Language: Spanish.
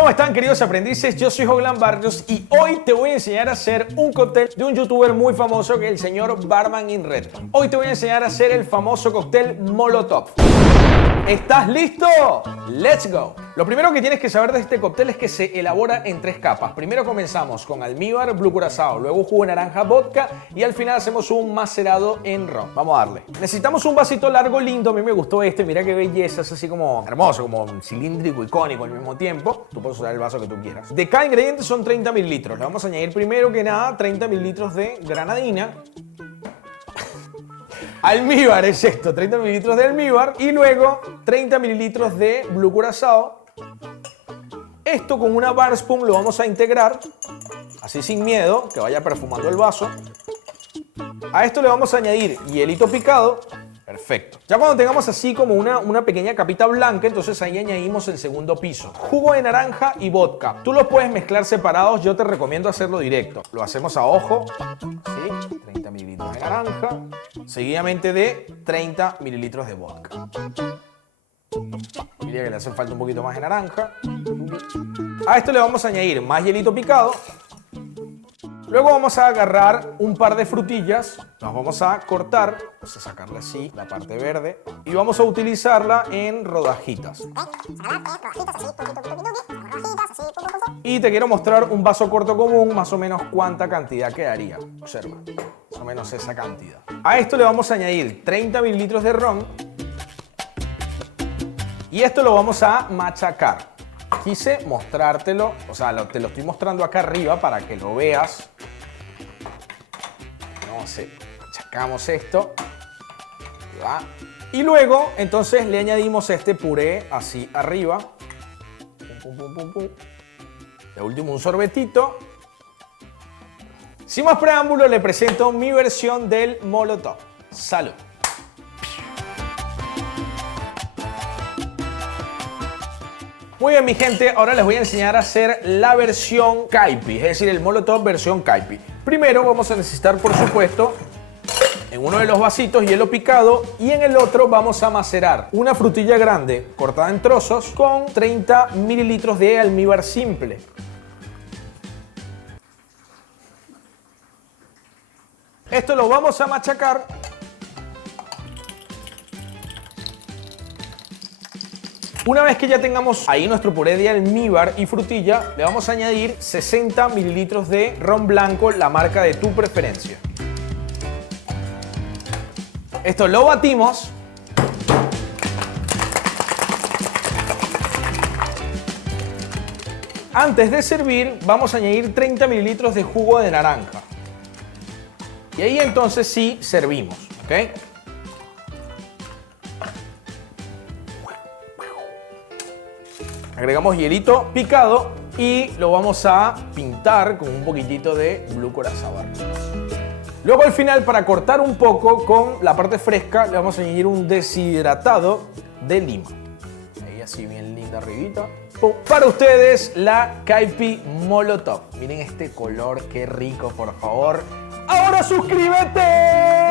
¿Cómo están, queridos aprendices? Yo soy Joglan Barrios y hoy te voy a enseñar a hacer un cóctel de un youtuber muy famoso que es el señor Barman in Red. Hoy te voy a enseñar a hacer el famoso cóctel Molotov. ¿Estás listo? ¡Let's go! Lo primero que tienes que saber de este cóctel es que se elabora en 3 capas. Primero comenzamos con almíbar, blue curazao, luego jugo de naranja, vodka y al final hacemos un macerado en ron. Vamos a darle. Necesitamos un vasito largo lindo. A mí me gustó este. Mira qué belleza. Es así como hermoso, como cilíndrico, icónico al mismo tiempo. Tú puedes usar el vaso que tú quieras. De cada ingrediente son 30 mililitros. Le vamos a añadir primero que nada 30 mililitros de granadina. Almíbar es esto, 30 mililitros de almíbar y luego 30 mililitros de blue curazao. Esto con una bar spoon lo vamos a integrar, así sin miedo, que vaya perfumando el vaso. A esto le vamos a añadir hielito picado. Perfecto. Ya cuando tengamos así como una pequeña capita blanca, entonces ahí añadimos el segundo piso. Jugo de naranja y vodka. Tú los puedes mezclar separados, yo te recomiendo hacerlo directo. Lo hacemos a ojo, ¿sí? 30 mililitros de naranja, seguidamente de 30 mililitros de vodka. Diría que le hace falta un poquito más de naranja. A esto le vamos a añadir más hielito picado. Luego vamos a agarrar un par de frutillas, las vamos a cortar, vamos a sacarle así la parte verde y vamos a utilizarla en rodajitas. Y te quiero mostrar un vaso corto común, más o menos cuánta cantidad quedaría. Observa, más o menos esa cantidad. A esto le vamos a añadir 30 mililitros de ron y esto lo vamos a machacar. Quise mostrártelo, o sea, te lo estoy mostrando acá arriba para que lo veas. Sacamos esto. ¿Va? Y luego, entonces, le añadimos este puré así arriba. Pum, pum, pum, pum. De último, un sorbetito. Sin más preámbulo, le presento mi versión del Molotov. ¡Salud! Muy bien, mi gente, ahora les voy a enseñar a hacer la versión Kaipi, es decir, el Molotov versión Kaipi. Primero vamos a necesitar, por supuesto, en uno de los vasitos hielo picado y en el otro vamos a macerar una frutilla grande cortada en trozos con 30 mililitros de almíbar simple. Esto lo vamos a machacar. Una vez que ya tengamos ahí nuestro puré de almíbar y frutilla, le vamos a añadir 60 mililitros de ron blanco, la marca de tu preferencia. Esto lo batimos. Antes de servir, vamos a añadir 30 mililitros de jugo de naranja. Y ahí entonces sí servimos, ¿ok? Agregamos hielito picado y lo vamos a pintar con un poquitito de blue curazao. Luego al final, para cortar un poco con la parte fresca, le vamos a añadir un deshidratado de lima. Ahí así bien linda arribita. ¡Pum! Para ustedes la Kaipi Molotov. Miren este color, qué rico, por favor. ¡Ahora suscríbete!